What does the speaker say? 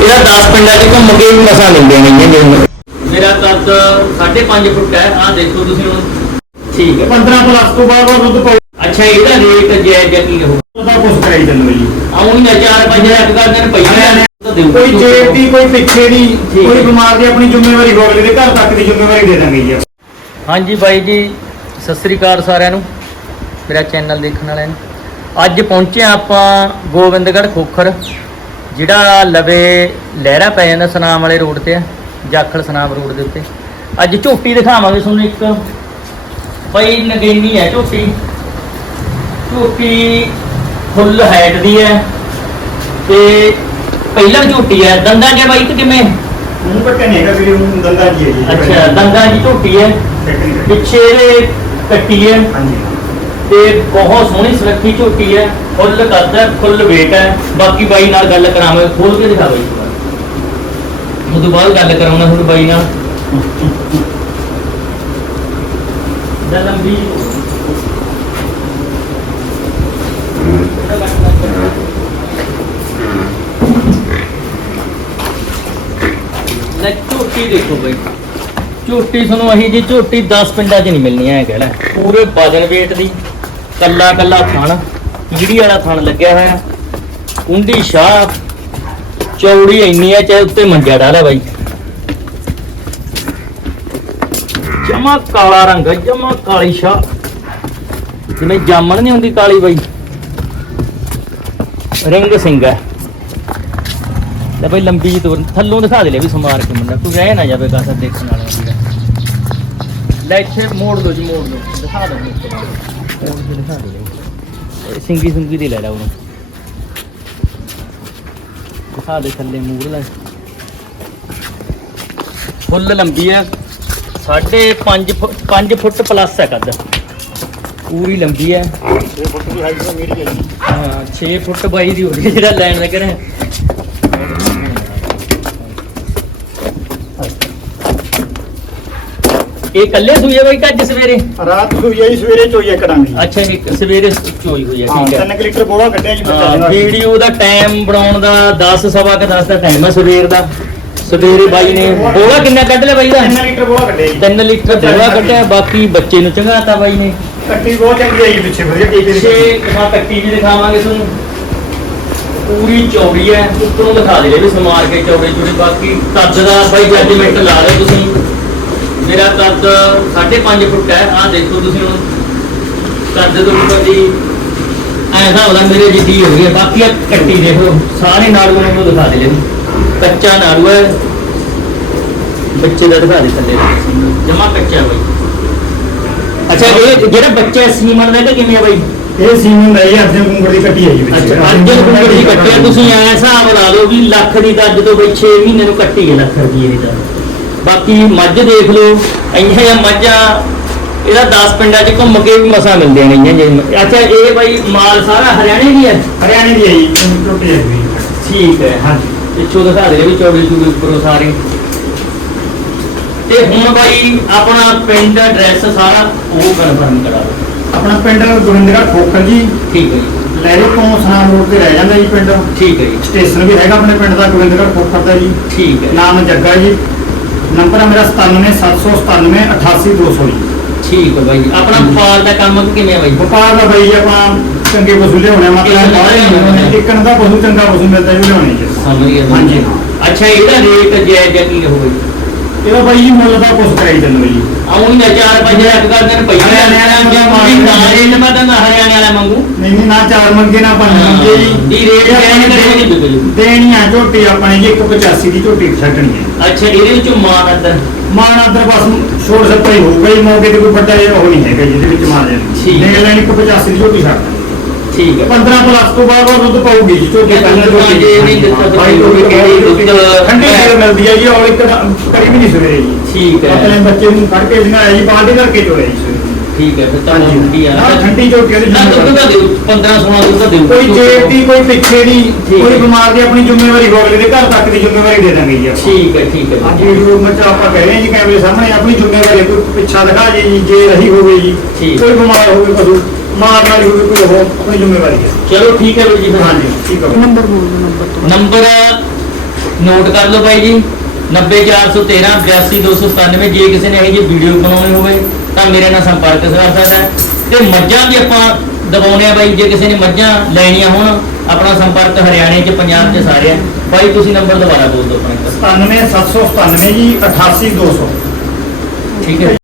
ਇਹਦਾ 10 ਪਿੰਡਾਂ 'ਚ ਘੁੰਮ ਕੇ ਮਸਾਂ ਦੇਣਗੀਆਂ ਜਿਵੇਂ ਮੇਰਾ ਕੱਦ 5.5 ਫੁੱਟ ਹੈ ਆਹ ਦੇਖੋ ਤੁਸੀਂ ਹੁਣ। ਠੀਕ ਹੈ 15 ਪਲੱਸ ਤੋਂ ਬਾਅਦ ਉਹ ਦੁੱਧ ਪਾਉ ਅੱਛਾ ਇਹਦਾ ਰੇਟ ਜਾਂ ਕੀ ਹੋਊ ਉਹਦਾ ਕੁਝ ਕਰਾਈ ਚੱਲੋ ਜੀ। ਆਉਣੀ ਨਾ ਚਾਰ ਪੰਜ ਲੱਖ ਕਰ ਦੇਣ ਪਈਆਂ ਤਾਂ ਦਿਓ। ਕੋਈ ਜੇਬ ਦੀ ਕੋਈ ਪਿੱਛੇ ਦੀ ਠੀਕ ਕੋਈ ਹੈ। ਬਿਮਾਰ ਦੀ ਆਪਣੀ ਜ਼ਿੰਮੇਵਾਰੀ ਹੋ ਅਗਲੇ ਦੇ ਘਰ ਤੱਕ ਦੀ ਜ਼ਿੰਮੇਵਾਰੀ ਦੇ ਦਾਂਗੇ ਜੀ ਹਾਂਜੀ ਬਾਈ ਜੀ ਸਤਿ ਸ੍ਰੀ ਅਕਾਲ ਸਾਰਿਆਂ ਨੂੰ। ਮੇਰਾ ਚੈਨਲ ਦੇਖਣ ਵਾਲਿਆਂ ਨੂੰ। ਅੱਜ ਪਹੁੰਚੇ ਹਾਂ ਆਪਾਂ ਗੋਬਿੰਦਗੜ੍ਹ ਖੋਖਰ। ਜਿਹੜਾ ਲਵੇ ਲਹਿਰਾ ਪੈ ਜਾਂਦਾ ਸਨਾਮ ਵਾਲੇ ਰੋਡ ਤੇ ਆ ਜਾਖਲ ਸਨਾਮ ਰੋਡ ਦੇ ਉੱਤੇ। ਅੱਜ ਝੋਟੀ ਦਿਖਾਵਾਂਗੇ ਤੁਹਾਨੂੰ ਇੱਕ। ਬਈ ਨਗੀਨੀ ਹੈ ਝੋਟੀ। ਝੋਟੀ ਫੁੱਲ ਹਾਈਟ ਦੀ ਹੈ ਤੇ ਪਹਿਲਾਂ ਝੋਟੀ ਹੈ। ਦੰਦਾਂ ਦੇ ਬਾਈ ਤੇ ਕਿਵੇਂ? ਮੂੰਹ ਕੱਟੇ ਨਹੀਂ ਹੈਗਾ ਵੀਰੇ ਮੂੰਹ ਦੰਦਾ ਜੀ ਹੈ ਜੀ। ਅੱਛਾ ਦੰਦਾਂ ਦੀ ਝੋਟੀ ਹੈ। ਪਿੱਛੇ ਇਹਦੇ ਕੱਟੀ ਹੈ। ਹਾਂਜੀ। ਤੇ ਬਹੁਤ ਸੋਹਣੀ ਸੁਰੱਖੀ ਝੋਟੀ ਹੈ, ਫੁੱਲ ਕੱਦ ਹੈ, ਫੁੱਲ ਵੇਟ ਹੈ। ਬਾਕੀ ਬਾਈ ਨਾਲ ਗੱਲ ਕਰਾਵਾਂਗੇ ਖੋਲ ਕੇ ਦਿਖਾ ਬਾਈ। ਉਹ ਤੋਂ ਬਾਅਦ ਗੱਲ ਕਰਾਉਣਾ ਤੁਹਾਨੂੰ ਬਾਈ ਨਾਲ। ਦਾ ਲੰਬੀ ਲੈ ਝੋਟੀ ਦੇਖੋ ਬਾਈ। ਝੋਟੀ ਤੁਹਾਨੂੰ ਅਹੀ ਜੀ, ਝੋਟੀ 10 ਪਿੰਡਾਂ 'ਚ ਨਹੀਂ ਮਿਲਣੀ, ਐ ਕਹਿਣਾ। ਪੂਰੇ ਵਜਨ weight ਦੀ। ਕੱਲਾ ਕੱਲਾ ਥਣ ਕੀੜੀ ਵਾਲਾ ਥਣ ਲੱਗਿਆ ਹੋਇਆ। ਕੁੰਡੀ ਸ਼ਾਹ, ਚੌੜੀ ਇੰਨੀ ਐ ਚਾਹੇ ਉੱਤੇ ਮੰਜਾ ਡਾਲਿਆ ਬਾਈ। ਜਮਾ ਕਾਲਾ ਰੰਗ ਜਮਾ ਕਾਲੀ ਸ਼ਾਹ। ਜਿਵੇਂ ਜਾਮਣ ਨਹੀਂ ਹੁੰਦੀ ਕਾਲੀ ਬਾਈ। ਰਿੰਗ ਸਿੰਘ ਹੈ ਲੈ ਬਈ ਲੰਬੀ ਜਿਹੀ ਤੋਰ, ਥੱਲੋਂ ਦਿਖਾ ਦੇ ਲੈ ਵੀ ਸਮਾਰ ਕੇ ਮੁੰਡਾ ਤੂੰ ਰਹਿ ਨਾ ਜਾਵੇ ਕਾਸਾ ਦੇਖਣ ਵਾਲਾ ਲੈ ਇੱਥੇ ਮੋੜ ਦੋ ਜੀ, ਮੋੜ ਦੋ, ਦਿਖਾ ਦੋ ਮੋੜ ਕੇ ਦੇ ਲੈ। ਇਹ ਸਿੰਗੀ ਸਿੰਗੀ ਦੀ ਲੈ ਲੈ ਉਹਨੂੰ ਦਿਖਾ ਦੇ ਥੱਲੇ ਮੂੜ ਲੈ ਫੁੱਲ ਲੰਬੀ ਹੈ ਸਾਢੇ 5 ਫੁੱਟ ਪਲੱਸ ਹੈ ਕੱਦ ਪੂਰੀ ਲੰਬੀ ਹੈ ਇਹ ਫੁੱਟ ਦੀ ਹਾਈਟ ਮੇਰੀ ਹੈ ਹਾਂ 6 ਫੁੱਟ ਬਾਈ ਦੀ ਹੋ ਗਈ, ਜਿਹੜਾ ਲੈਣ ਲੱਗ ਰਿਹਾ ਇਹ ਕੱਲੇ ਸੂਏ ਬਾਈ ਕੱਜ ਸਵੇਰੇ? ਰਾਤ ਨੂੰ ਜੀ ਸਵੇਰੇ ਚੋਈਏ ਕਰਾਂਗੇ। ਅੱਛਾ ਇਹ ਸਵੇਰੇ ਚੋਈ ਹੋਈ ਹੈ ਹਾਂ ਠੀਕ ਹੈ 3 ਲੀਟਰ ਬੋਲਾ ਕੱਢਿਆ ਜੀ ਬੱਚਾ ਹਾਂ, ਜੀ ਵੀਡੀਓ ਦਾ ਟਾਈਮ ਬਣਾਉਣ ਦਾ 10 ਸਵਾ ਕ 10 ਦਾ ਟਾਈਮ ਹੈ ਸਵੇਰ ਦਾ। ਸਵੇਰੇ ਬਾਈ ਨੇ ਬੋਲਾ ਕਿੰਨਾ ਕੱਢ ਲਿਆ ਬਾਈ ਦਾ? 3 ਲੀਟਰ ਬੋਲਾ ਕੱਢਿਆ ਜੀ। 3 ਲੀਟਰ ਬੋਲਾ ਕੱਢਿਆ ਬਾਕੀ ਬੱਚੇ ਨੂੰ ਚੰਗਾਤਾ ਬਾਈ ਨੇ। ਕੱਟੀ ਬਹੁਤ ਚੰਗੀ ਆਈ ਪਿੱਛੇ ਵਧੀਆ ਦੀ ਪਿੱਛੇ ਕਮਾ ਕੱਟੀ ਵੀ ਦਿਖਾਵਾਂਗੇ ਤੁਹਾਨੂੰ। ਪੂਰੀ ਚੌੜੀ ਹੈ ਉੱਪਰੋਂ ਦਿਖਾ ਦੇ ਵੀ ਸਮਾਰ ਕੇ ਚੌੜੇ ਚੌੜੇ ਬਾਕੀ ਕੱਦ ਦਾ ਬਾਈ ਜੱਜਮੈਂਟ ਲਾ ਲਓ ਤੁਸੀਂ। ਮੇਰਾ ਕੱਦ 5.5 ਫੁੱਟ ਹੈ। ਆਹ ਦੇਖੋ ਤੁਸੀਂ ਹੁਣ। ਕੱਦ ਤੋਂ ਉੱਪਰ ਦੀ ਐਂ ਹਿਸਾਬ ਨਾਲ ਮੇਰੇ ਜਿੱਦੀ ਹੋ ਗਈ ਹੈ ਬਾਕੀ ਆਹ ਕੱਟੀ ਦੇਖੋ। ਸਾਰੇ ਨਾੜੂਆਂ ਨੂੰ ਦਿਖਾ ਦੇ ਲੈ ਕੱਚਾ ਨਾੜੂ ਹੈ। ਬੱਚੇ ਦਾ ਦਿਖਾ ਦੇ ਥੱਲੇ। ਜਮਾ ਕੱਚਾ ਬਾਈ। ਅੱਛਾ ਇਹ ਜਿਹੜਾ ਬੱਚਾ ਹੈ ਸੀਮਨ ਦਾ ਕਿਵੇਂ ਹੈ ਬਾਈ? ਇਹ ਸੀਮਨ ਦਾ ਇਹ ਅਰਜਨ ਕੁੰਗੜ ਦੀ ਕੱਟੀ ਹੈ ਜੀ ਅੱਛਾ ਅੱਜ ਕੁੰਗੜ ਦੀ ਕੱਟਿਆ ਤੁਸੀਂ ਐ ਹਿਸਾਬ ਲਾ ਲਓ ਵੀ ਲੱਖ ਦੀ ਤਾਂ ਤੋਂ ਬਈ 6 ਮਹੀਨੇ ਨੂੰ ਕੱਟੀ ਹੈ ਲੱਖ ਰੁਪਏ ਦੀ ਤਾਂ। ਬਾਕੀ ਮੱਝ ਦੇਖ ਲਓ ਇੰਨੀਆਂ ਜਿਹਾ ਮੱਝਾਂ ਇਹਦਾ 10 ਪਿੰਡਾਂ 'ਚ ਘੁੰਮ ਕੇ ਵੀ ਮਸਾਂ ਮਿਲਦੀਆਂ ਨੇਗੀਆਂ ਜੇ ਅੱਛਾ ਇਹ ਬਾਈ ਮਾਲ ਸਾਰਾ ਹਰਿਆਣੇ ਦੀ ਹੈ? ਹਰਿਆਣੇ ਦੀ ਹੈ ਜੀ ਟੋਟੀ ਜੀ। ਠੀਕ ਹੈ। ਹਾਂਜੀ। ਪਿੱਛੋਂ ਦਿਖਾ ਦੇ ਵੀ ਚੌੜੇ ਚੂੜੇ ਉੱਪਰੋਂ ਸਾਰੇ। ਤੇ ਹੁਣ ਬਾਈ ਆਪਣਾ ਪਿੰਡ ਐਡਰੈਸ ਸਾਰਾ ਉਹ ਕਨਫਰਮ ਕਰਾ ਦਿਓ। ਆਪਣਾ ਪਿੰਡ ਗੋਬਿੰਦਗੜ੍ਹ ਖੋਖਰ ਜੀ। ਠੀਕ ਹੈ ਜੀ। ਲੈਰੋ ਤੋਂ ਸਨਾਮ ਰੋਡ ਤੇ ਰਹਿ ਜਾਂਦਾ ਜੀ ਪਿੰਡ। ਠੀਕ ਹੈ ਜੀ। ਸਟੇਸ਼ਨ ਵੀ ਹੈਗਾ ਆਪਣੇ ਪਿੰਡ ਦਾ ਗੋਬਿੰਦਗੜ੍ਹ ਖੋਖਰ ਦਾ ਜੀ। ਠੀਕ ਹੈ। ਨਾਮ ਜੱਗਾ ਜੀ। ਨੰਬਰ ਹੈ ਮੇਰਾ 97797 88200 ਜੀ ਠੀਕ ਹੈ ਬਾਈ। ਜੀ ਆਪਣਾ ਵਪਾਰ ਦਾ ਕੰਮ ਕਿਵੇਂ ਹੈ ਬਾਈ? ਵਪਾਰ ਦਾ ਬਈ ਆਪਾਂ ਚੰਗੇ ਪਸ਼ੂ ਲਿਆਉਣੇ ਆ, ਮਤਲਬ ਬਾਹਰ ਹੀ ਇੱਕਨ ਦਾ ਪਸ਼ੂ ਚੰਗਾ ਪਸ਼ੂ ਮਿਲਦਾ ਜੀ ਲਿਆਉਣੇ ਜੀ। ਸਮਝ ਗਿਆ ਹਾਂਜੀ। ਅੱਛਾ ਇਹਦਾ ਰੇਟ ਜਾਇਜ਼ ਜਾਂ ਕੀ ਹੋਵੇ? ਇਹਦਾ ਬਾਈ ਜੀ ਮੁੱਲ ਦਾ ਕੁਛ ਕਰਾਈ ਚੱਲੋ ਜੀ। ਆਉਂ ਨਾ ਚਾਰ ਪੰਜ ਲੱਖ ਕਰ ਦੇਣ ਪਈ ਹਰਿਆਣੇ ਵਾਲਾ ਜਾਂ ਮੰਗੂ। ਵੀ ਨਾ? ਰੇਟ ਮੈਂ ਤਾਂ ਹਰਿਆਣੇ ਵਾਲਾ ਮੰਗੂ ਨਹੀਂ ਨਹੀਂ ਨਾ ਚਾਰ ਮੰਗੇ ਨਾ ਪੰਜ ਮੰਗੇ ਜੀ। ਦੀ ਰੇਟ ਇਹ ਕਹਿਣ ਕਰਕੇ ਨਹੀਂ ਵਿਕਦੀ ਦੇਣੀ ਆ ਝੋਟੀ ਆਪਣੇ ਜੀ 185 ਦੀ ਝੋਟੀ ਛੱਡਣੀ ਹੈ। ਅੱਛਾ ਇਹਦੇ ਵਿੱਚੋਂ ਮਾਨ ਅੰਦਰ ਮਾਨ ਅੰਦਰ ਬਸ ਛੋੜ ਸੱਤਾ ਹੀ ਹੋਊਗਾ ਜੀ ਮੌਕੇ ਤੇ ਕੋਈ ਵੱਡਾ ਉਹ ਨਹੀਂ ਹੈਗਾ ਜਿਹਦੇ ਵਿੱਚ ਮਾਰ ਠੀਕ। ਜਾਣੀ ਲੈ ਲੈਣੀ 185 ਦੀ ਝੋਟੀ ਛੱਡ ਠੀਕ ਹੈ। 15 ਪਲੱਸ ਤੋਂ ਬਾਅਦ ਉਹ ਦੁੱਧ ਪਾਊਗੀ ਜੀ ਝੋਟੀ ਇਹ ਤਾਂ ਜੇ ਨਹੀਂ ਦਿੱਤਾ ਤੋਂ ਵੀ ਕਿਹੜੀ ਦੁੱਧ- ਖੀਰ ਮਿਲਦੀ ਹੈ ਜੀ ਔਰ ਇੱਕ ਕਰੀ ਵੀ ਨਹੀਂ ਸਵੇਰੇ ਜੀ। ਠੀਕ ਆਪਣੇ ਹੈ ਬੱਚੇ ਨੂੰ ਫੜ ਕੇ ਦਿਖਾਇਆ ਜੀ ਬਾਲਟੀ ਕਰਕੇ ਚੋਇਆ ਜੀ। ਸਵੇਰੇ ਠੀਕ ਹੈ ਫਿਰ ਤਾਂ। ਠੰਡੀ ਆ। ਹਾਂ, ਠੰਡੀ ਝੋਟੀ ਉਹਦੀ ਨਾ ਦੁੱਧ ਤਾਂ ਦਿਓ 15 16 ਦੁੱਧ ਤਾਂ ਦਿਓ। ਕੋਈ ਜੇਬ ਦੀ ਕੋਈ ਪਿੱਛੇ ਦੀ ਕੋਈ ਹੈ। ਬਿਮਾਰ ਦੀ ਆਪਣੀ ਜ਼ਿੰਮੇਵਾਰੀ ਹੋ ਅਗਲੇ ਦੇ ਘਰ ਤੱਕ ਦੀ ਜ਼ਿੰਮੇਵਾਰੀ ਦੇ ਦਾਂਗੇ ਜੀ ਆਪਾਂ। ਠੀਕ ਹੈ ਠੀਕ ਹੈ। ਅੱਜ ਵੀਡੀਓ ਵਿੱਚ ਆਪਾਂ ਕਹਿ ਰਹੇ ਹਾਂ ਜੀ ਕੈਮਰੇ ਸਾਹਮਣੇ ਆਪਣੀ ਜ਼ਿੰਮੇਵਾਰੀ ਕੋਈ ਪਿੱਛਾ ਦਿਖਾ ਜੀ ਜੀ, ਜੇ ਰਹੀ ਹੋਵੇ ਜੀ। ਕੋਈ ਬਿਮਾਰ ਹੋਵੇ ਪਸ਼ੂ ਮਾਰ ਹੋਵੇ ਕੋਈ ਉਹ ਆਪਣੀ ਜ਼ਿੰਮੇਵਾਰੀ ਹੈ। ਚਲੋ ਠੀਕ ਹੈ ਵੀਰ ਜੀ ਹਾਂਜੀ ਠੀਕ ਹੈ। ਨੰਬਰ ਬੋਲ ਨੰਬਰ ਤੋਂ। ਨੰਬਰ ਨੋਟ ਕਰ ਲਓ ਬਾਈ ਜੀ। 90413 82297 ਜੇ ਕਿਸੇ ਨੇ ਇਹ ਜੀ ਵੀਡੀਓ ਬਣਾਉਣੀ ਹੋਵੇ ਤਾਂ ਮੇਰੇ ਨਾਲ ਸੰਪਰਕ ਕਰ ਸਕਦਾ ਹੈ। ਤੇ ਮੱਝਾਂ ਵੀ ਆਪਾਂ ਦਬਾਉਣੇ ਆ ਬਾਈ ਜੇ ਕਿਸੇ ਨੇ ਮੱਝਾਂ ਲੈਣੀਆਂ ਹੋਣ ਆਪਣਾ ਸੰਪਰਕ ਹਰਿਆਣੇ ਚ ਪੰਜਾਬ ਚ ਸਾਰੇ ਆ। ਬਾਈ ਤੁਸੀਂ ਨੰਬਰ ਦੁਬਾਰਾ ਬੋਲ ਦਿਓ ਆਪਣਾ। 97797 ਜੀ 88200 ਠੀਕ ਹੈ